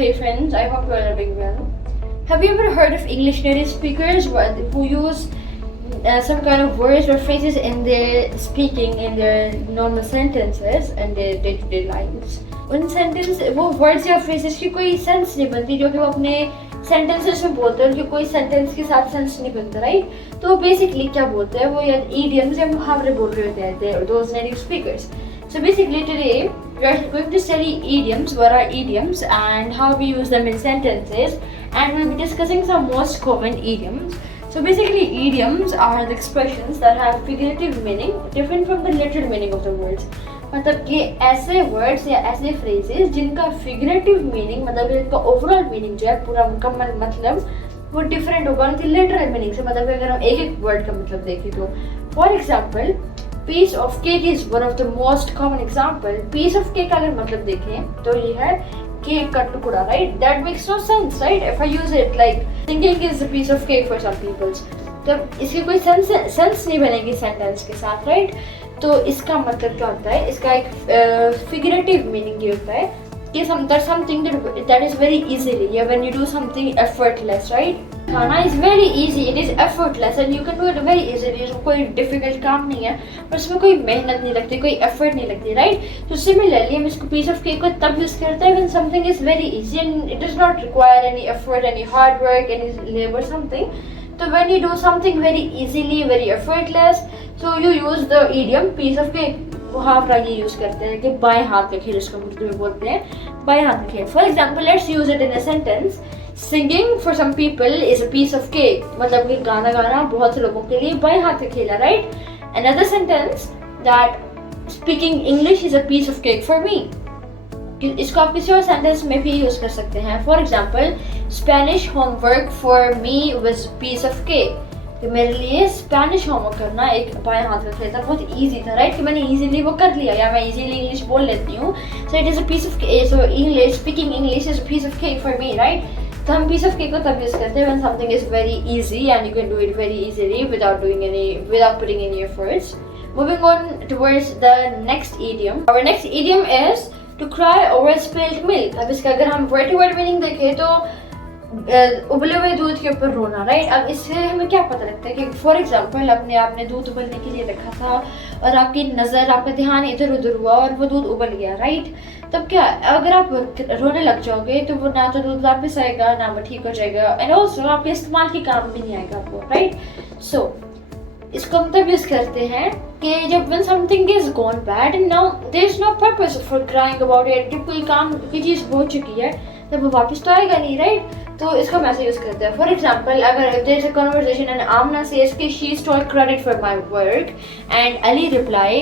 Hey friends, I hope you are doing well. Have you ever heard of English native speakers who use some kind of words or phrases in their speaking, in their normal sentences and their day-to-day lives? उन sentence वो words या phrases की कोई sense नहीं बनती जो कि वो अपने सेंटेंसेस में बोलते हैं, उनके कोई सेंटेंस के साथ सेंस नहीं बनता, राइट? तो बेसिकली क्या बोलते हैं वो, या idioms या मुहावरे बोल रहे होते हैं those native speakers. So basically today we are going to study idioms, what are idioms and how we use them in sentences, and we'll be discussing some most common idioms. So basically idioms are the expressions that have figurative meaning different from the literal meaning of the words. मतलब कि ऐसे words या ऐसे phrases जिनका figurative meaning मतलब इनका overall meaning जो है पूरा मुकम्मल मतलब वो डिफरेंट होगा उनकी लिटरल मीनिंग से. मतलब अगर हम एक एक वर्ड का मतलब देखें तो for example piece of cake is one of the most common example. Piece of cake का अगर मतलब देखें तो ये है केक का टुकड़ा, right? That makes no sense, right? If I use it like thinking is a piece of cake for some peoples, तो इसकी कोई सेंस नहीं बनेगी सेंटेंस के साथ, राइट? तो इसका मतलब क्या होता है, इसका एक फिगरेटिव मीनिंग ये होता है कि something that is very easily, या when you do something effortless, right? खाना is very easy, it is effortless and you can do it very easily. इसमें कोई डिफिकल्ट काम नहीं है और इसमें कोई मेहनत नहीं लगती, कोई एफर्ट नहीं लगती, राइट? तो सिमिलरली हम इसको पीस ऑफ केक को तब यूज करते हैं when something is very easy and it does not require any effort, any hard work, any labour, something. So when you do something very easily, very effortless, so you use the idiom piece of cake. मुहावरा ये use करते हैं कि बाएं हाथ का खेल, इसको उर्दू में बोलते हैं बाएं हाथ का खेल. For example let's use it in a sentence. Singing for some people is a piece of cake. मतलब कि गाना गाना बहुत से लोगों के लिए बाएं हाथ का खेल है, right? Another sentence that speaking English is a piece of cake for me. इसको आप किसी और सेंटेंस में भी यूज कर सकते हैं. For example Spanish homework for me was piece of cake. कि मेरे लिए स्पेनिश होमवर्क करना एक बाएं हाथ का खेल था, बहुत इजी था, राइट? कि मैंने इजीली वो कर लिया, या मैं इजीली इंग्लिश बोल लेती हूँ. So it is a piece of cake. So English, speaking English is a piece of cake for me, right? तो हम पीस ऑफ केक को तब यूज करते हैं when something is very easy and you can do it very easily without putting any efforts. Moving on towards the next idiom. Our next idiom is to cry over spilled milk. अब इसका अगर हम word to word meaning देखें तो उबले हुए दूध के ऊपर रोना, राइट? अब इससे हमें क्या पता लगता है कि फॉर एग्जाम्पल आपने दूध उबलने के लिए रखा था और आपकी नज़र, आपका ध्यान इधर उधर हुआ और वो दूध उबल गया, राइट? तब क्या अगर आप रोने लग जाओगे तो वो ना तो दूध वापस आएगा ना वो ठीक हो जाएगा एंड ऑल्सो आपके इस्तेमाल के काम भी नहीं आएगा आपको, राइट? सो इसको हम तब यूज करते हैं कि जब when something is gone bad and now there is no purpose for crying about it. जब कोई काम की चीज़ हो चुकी है तब वो वापस तो आएगा नहीं, राइट? तो इसको हम ऐसे यूज करते हैं. फॉर एग्जाम्पल अगर there is a conversation and Amna says कि she stole credit for my work and Ali reply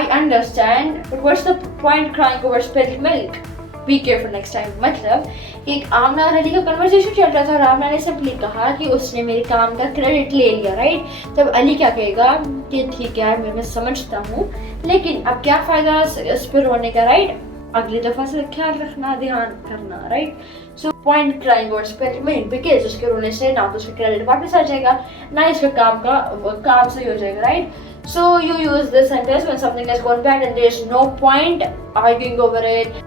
I understand but what's the point crying over spilled milk? Be careful next time. मतलब कि आमना और अली का conversation चल रहा था और आमना ने सिंपली कहा कि उसने मेरे काम का क्रेडिट ले लिया, राइट? तब अली क्या कहेगा कि ठीक है मैं समझता हूँ लेकिन अब क्या फ़ायदा इस पर रोने का, राइट? अगली दफ़ा से ख्याल रखना, ध्यान करना, राइट? सो पॉइंट क्राइंग और स्पेल्ड मिल्क बिकॉज उसके रोने से ना तो उसका क्रेडिट वापस आ जाएगा ना इसका काम सही हो जाएगा, right? So you use this sentence when something has gone bad and there is no point arguing over it.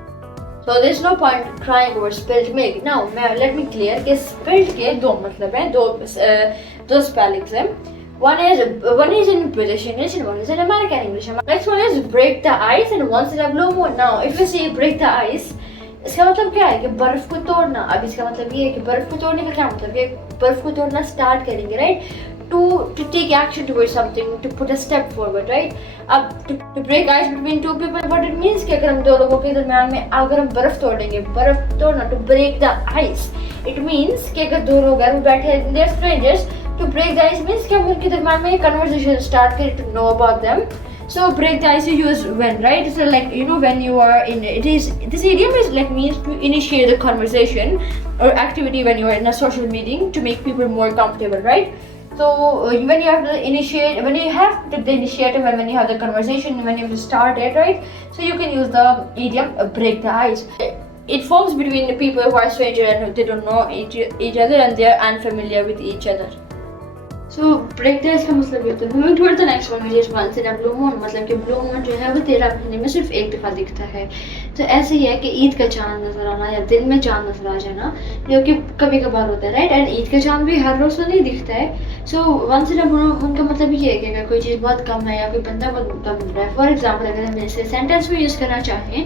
So there is no point crying over spilled milk. Now, let me clear कि spilled के दो मतलब हैं, दो spellings हैं. One is in British English and one is in American English. Next one is break the ice and one is a blue moon. Now, if you say break the ice, इसका मतलब क्या है कि बर्फ को तोड़ना. अब इसका मतलब ये है कि बर्फ को तोड़ने का क्या मतलब है? बर्फ को तोड़ना स्टार्ट करेंगे, right? To take action towards something, to put a step forward, right? अब to break ice between two people, what it means कि अगर हम दो लोगों के दरमियान में अगर हम बर्फ तोड़ेंगे, बर्फ तोड़ना to break the ice, it means कि अगर दो लोग हैं बैठे हैं, they're strangers, to break the ice means कि हम उनके दरमियान में conversation start करें to know about them. So break the ice you use when, right? So like when you are in this idiom is like means to initiate the conversation or activity when you are in a social meeting to make people more comfortable, right? So when you have the initiative, when you have the conversation, when you have to start it, right? So you can use the idiom break the ice. It forms between the people who are strangers and they don't know each other and they are unfamiliar with each other. So break the ice का मतलब ये होता है. Moving towards the next one which is once in a blue moon. मतलब कि blue moon जो है वो 13 महीने में सिर्फ एक दफ़ा दिखता है. तो ऐसे ही है कि ईद का चांद नज़र आना या दिन में चांद नज़र आ जाना, जो कि कभी कभार होता है, राइट। एंड ईद का चांद भी हर रोज़ तो नहीं दिखता है। So once in a blue moon का मतलब ये है कि अगर कोई चीज़ बहुत कम है या कोई बंदा बहुत कम मिल रहा है, फॉर एग्जाम्पल अगर हम इसे सेंटेंस में यूज़ करना चाहें,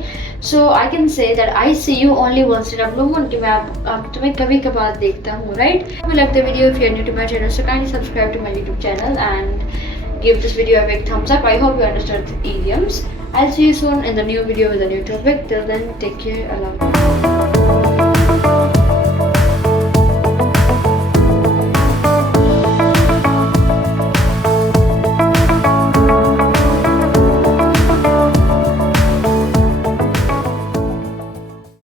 so I can say that I see you only once in a blue moon, कि मैं आप तुम्हें कभी कभार देखता हूँ, राइट। मुझे लगता है video, if you are new to my channel, so kindly subscribe to my YouTube channel and give this video a big thumbs up. I hope you understood the idioms. I'll see you soon in the new video with a new topic. Till then, take care. I love you.